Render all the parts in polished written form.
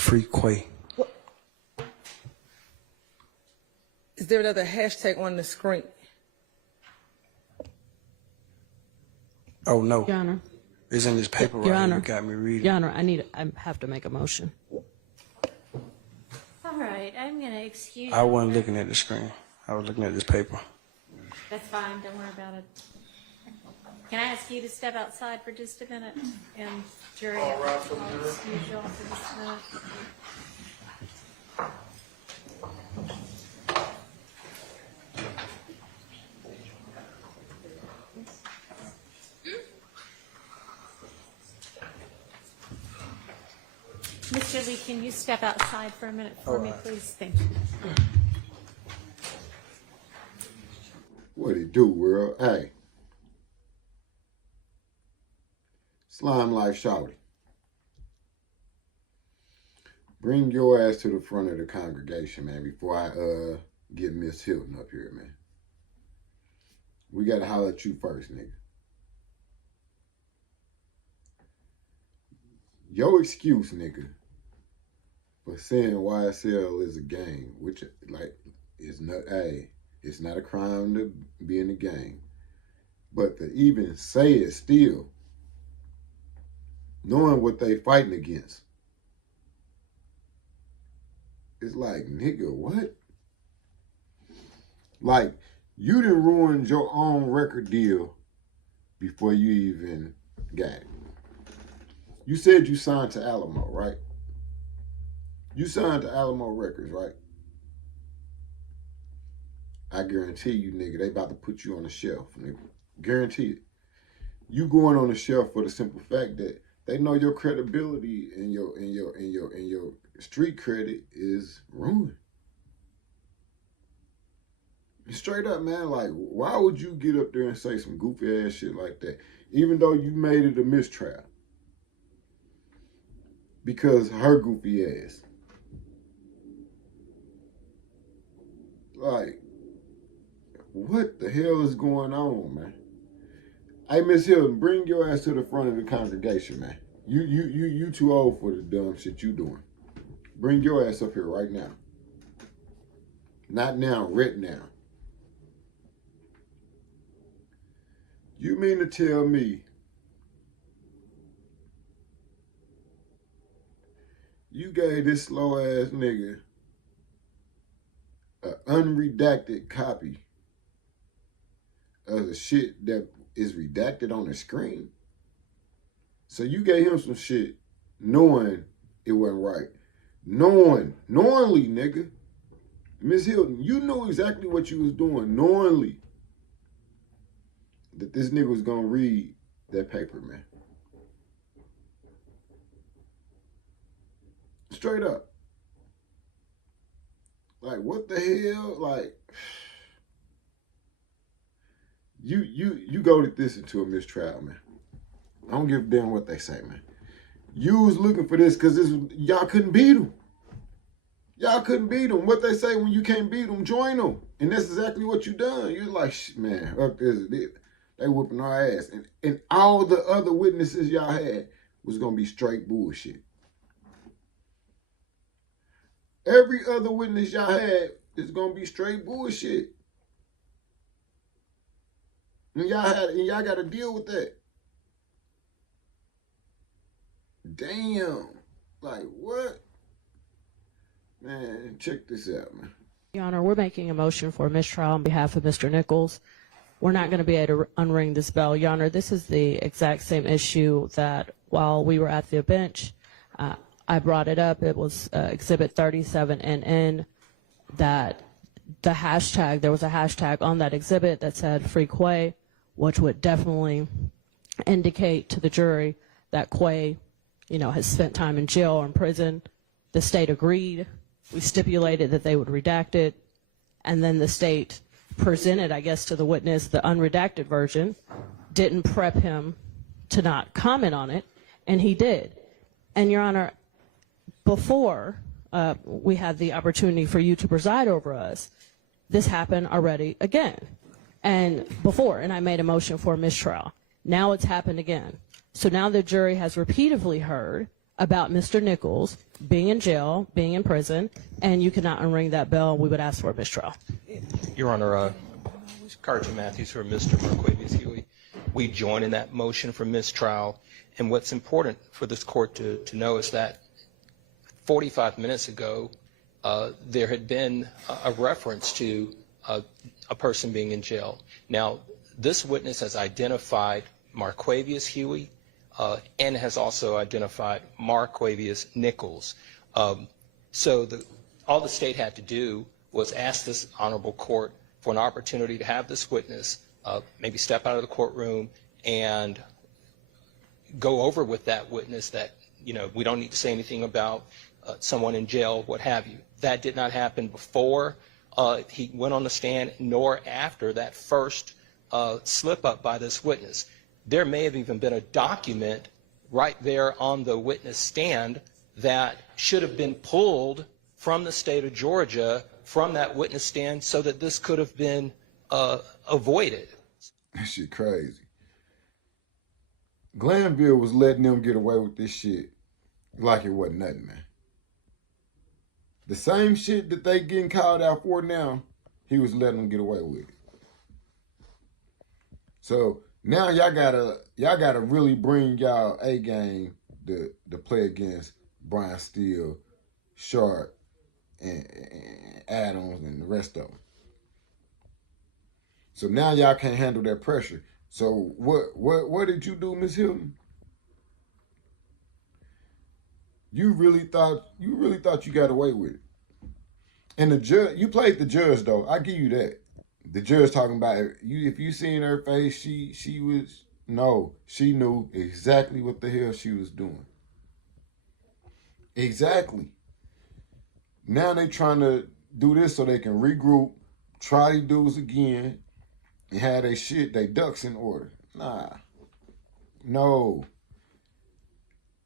Free Quay. Is there another hashtag on the screen? Oh, no. Your Honor. It's in this paper Your right here. Honor. You got me reading. Your Honor, I have to make a motion. All right, I'm going to excuse. I wasn't looking at the screen. I was looking at this paper. That's fine, don't worry about it. Can I ask you to step outside for just a minute? And jury, I'll excuse you all for just a minute. Mr. Lee, can you step outside for a minute for me, please? Thank you. What it do, world? Hey. SlimeLife Shawty. Bring your ass to the front of the congregation, man, before I get Miss Hylton up here, man. We gotta holler at you first, nigga. Your excuse, nigga, for saying YSL is a game, which, like, is not, it's not a crime to be in the game. But to even say it still, knowing what they fighting against, it's like, nigga, what? Like, you done ruined your own record deal before you even got it. You said you signed to Alamo, right? You signed to Alamo Records, right? I guarantee you, nigga, they about to put you on the shelf, nigga. Guarantee it. You going on the shelf for the simple fact that they know your credibility and your street credit is ruined. Straight up, man, like, why would you get up there and say some goofy ass shit like that? Even though you made it a mistrial. Because her goofy ass. Like, what the hell is going on, man? Hey, Miss Hylton, bring your ass to the front of the congregation, man. You too old for the dumb shit you doing. Bring your ass up here right now. Not now, right now. You mean to tell me you gave this slow ass nigga an unredacted copy of the shit that is redacted on the screen? So you gave him some shit knowing it wasn't right. Knowingly, nigga. Miss Hylton, you knew exactly what you was doing, knowingly, that this nigga was gonna read that paper, man. Straight up. Like, what the hell? Like, you go to this into a mistrial, man. I don't give a damn what they say, man. You was looking for this because y'all couldn't beat them. Y'all couldn't beat them. What they say when you can't beat them, join them. And that's exactly what you done. You're like, man, fuck this. They whooping our ass. And all the other witnesses y'all had was going to be straight bullshit. Every other witness y'all had is going to be straight bullshit. And y'all got to deal with that. Damn. Like, what? Man, check this out, man. Your Honor, we're making a motion for a mistrial on behalf of Mr. Nichols. We're not going to be able to unring this bell. Your Honor, this is the exact same issue that while we were at the bench, I brought it up. It was Exhibit 37NN that the hashtag, there was a hashtag on that exhibit that said Free Quay, which would definitely indicate to the jury that Quay, you know, has spent time in jail or in prison. The state agreed. We stipulated that they would redact it. And then the state presented, I guess, to the witness the unredacted version, didn't prep him to not comment on it, and he did. And, Your Honor, before we had the opportunity for you to preside over us, this happened already again. And before, and I made a motion for a mistrial. Now it's happened again. So now the jury has repeatedly heard about Mr. Nichols being in jail, being in prison, and you cannot unring that bell. We would ask for a mistrial. Your Honor, Carter Matthews for Mr. Marquavius Huey. We join in that motion for mistrial. And what's important for this court to know is that 45 minutes ago, there had been a reference to a person being in jail. Now, this witness has identified Marquavius Huey and has also identified Marquavius Nichols. So all the state had to do was ask this honorable court for an opportunity to have this witness maybe step out of the courtroom and go over with that witness that, you know, we don't need to say anything about someone in jail, what have you. That did not happen before he went on the stand, nor after that first slip up by this witness. There may have even been a document right there on the witness stand that should have been pulled from the state of Georgia from that witness stand so that this could have been avoided. That shit crazy. Glanville was letting them get away with this shit like it wasn't nothing, man. The same shit that they getting called out for now, he was letting them get away with it. So now y'all gotta really bring y'all A game to play against Brian Steele, Sharp, and Adams and the rest of them. So now y'all can't handle that pressure. So what did you do, Miss Hylton? You really thought you got away with it. And the judge, you played the judge though. I give you that. The judge talking about you. If you seen her face, she knew exactly what the hell she was doing. Exactly. Now they trying to do this so they can regroup, try to do this again, and have they ducks in order. Nah. No.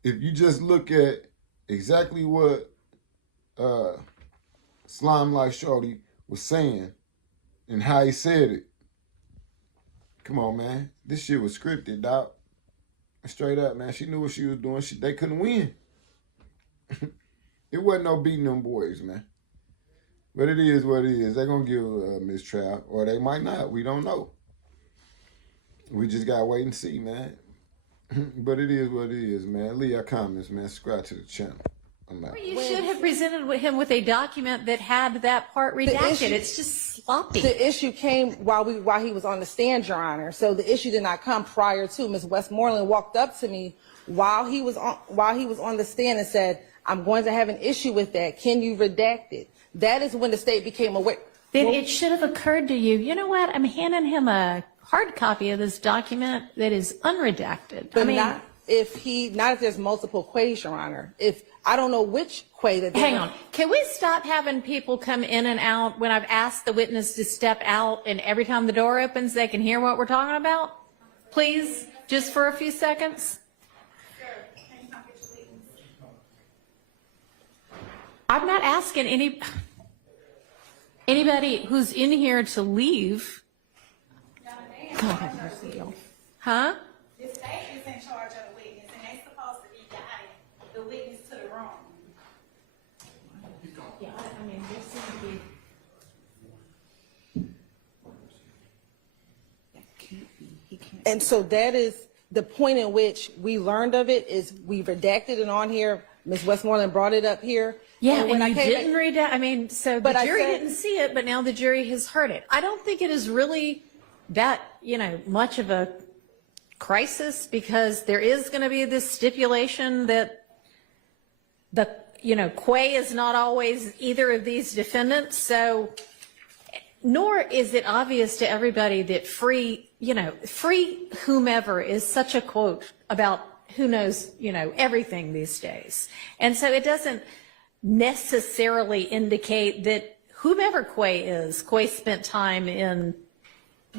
If you just look at exactly what SlimeLife Shawty was saying and how he said it, come on, man. This shit was scripted, dog. Straight up, man. She knew what she was doing. They couldn't win. It wasn't no beating them boys, man. But it is what it is. They're going to give a mistrial, or they might not. We don't know. We just got to wait and see, man. But it is what it is, man. Leave your comments, man. Subscribe to the channel. I'm out. You should have presented him with a document that had that part redacted. It's just sloppy. The issue came while he was on the stand, Your Honor. So the issue did not come prior to. Ms. Westmoreland walked up to me while he was on the stand and said, "I'm going to have an issue with that. Can you redact it?" That is when the state became aware. Then it should have occurred to you, you know what, I'm handing him a hard copy of this document that is unredacted. But not if there's multiple quays, Your Honor. If I don't know which quay that. Hang on. Can we stop having people come in and out when I've asked the witness to step out and every time the door opens they can hear what we're talking about? Please, just for a few seconds. I'm not asking anybody who's in here to leave. God have mercy, y'all. Huh? The state is in charge of the witness, and they're supposed to be guiding the witness to the room. Yeah, I mean, there seems to be. And so that is the point in which we learned of it is we redacted it on here. Ms. Westmoreland brought it up here. Yeah, when and you didn't back, read that. I mean, so the jury didn't see it, but now the jury has heard it. I don't think it is really that, much of a crisis because there is going to be this stipulation that quay is not always either of these defendants. So, nor is it obvious to everybody that free whomever is such a quote about who knows, everything these days. And so it doesn't necessarily indicate that whomever Quay spent time in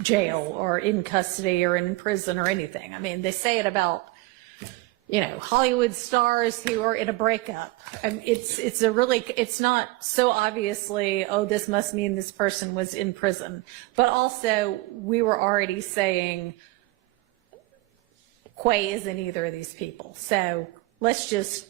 jail or in custody or in prison or anything. I mean, they say it about, Hollywood stars who are in a breakup. It's not so obviously, oh, this must mean this person was in prison. But also, we were already saying Quay isn't either of these people. So let's just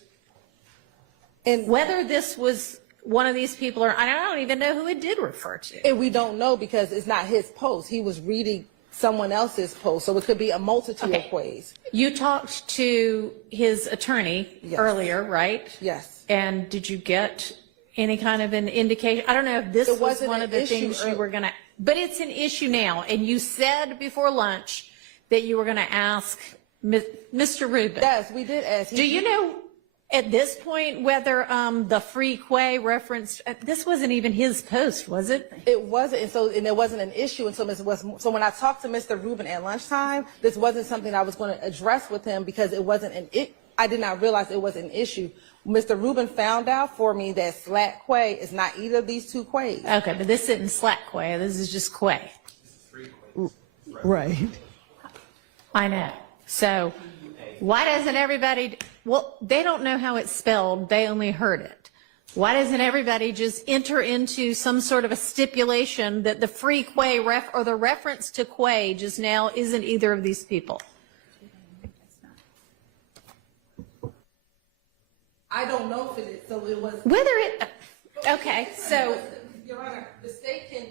And Whether this was one of these people, or I don't even know who it did refer to. And we don't know because it's not his post. He was reading someone else's post. So it could be a multitude of ways. You talked to his attorney Yes. earlier, right? Yes. And did you get any kind of an indication? I don't know if this It was wasn't one an of the issue things you early- were going to, but it's an issue now. And you said before lunch that you were going to ask Mr. Rubin. Yes, we did ask. Do you know at this point whether the free Quay reference, this wasn't even his post, was it? It wasn't, and there wasn't an issue until Ms. West. So when I talked to Mr. Rubin at lunchtime, this wasn't something I was going to address with him because it wasn't I did not realize it was an issue. Mr. Rubin found out for me that Slack Quay is not either of these two Quays. Okay, but this isn't Slack Quay. This is just Quay. Right. I know. So why doesn't everybody, well, they don't know how it's spelled. They only heard it. Why doesn't everybody just enter into some sort of a stipulation that the free Quay or the reference to Quay just now isn't either of these people? I don't know if it is, so it was. Whether it, okay, so, Your Honor, the state can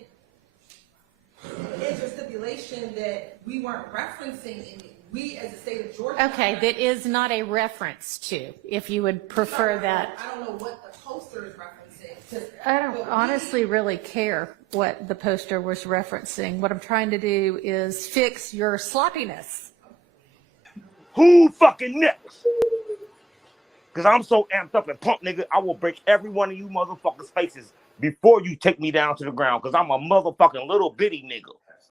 enter stipulation that we weren't referencing any. We, as the state of Georgia. okay, that is not a reference to, if you would prefer that. I don't know what the poster is referencing. I don't honestly really care what the poster was referencing. What I'm trying to do is fix your sloppiness. Who fucking next? Because I'm so amped up and pumped, nigga, I will break every one of you motherfuckers' faces before you take me down to the ground, because I'm a motherfucking little bitty nigga.